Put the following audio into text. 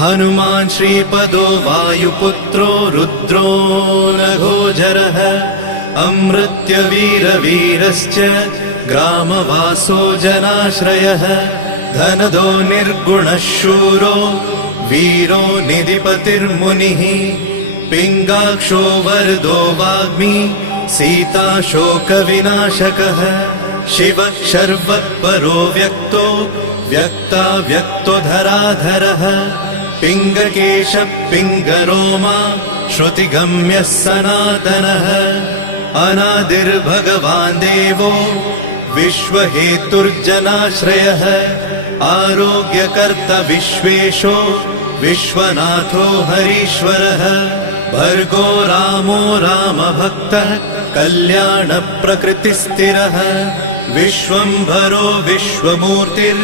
हनुमान् श्रीपदो वायुपुत्रो रुद्रो नघोजरः अमृत्यवीरवीरश्च ग्रामवासो जनाश्रयः धनदो निर्गुणः शूरो वीरो निधिपतिर्मुनिः पिङ्गाक्षो वरदो वाग्मी सीताशोकविनाशकः शिवः शर्वत्परो व्यक्तो व्यक्तो धराधरः पिङ्गकेशः पिङ्गरोमा श्रुतिगम्यः सनातनः अनादिर्भगवान् देवो विश्वहेतुर्जनाश्रयः आरोग्यकर्ता विश्वेशो विश्वनाथो हरीश्वरः भर्गो रामो रामभक्तः कल्याणप्रकृतिस्थिरः विश्वम्भरो विश्वमूर्तिर्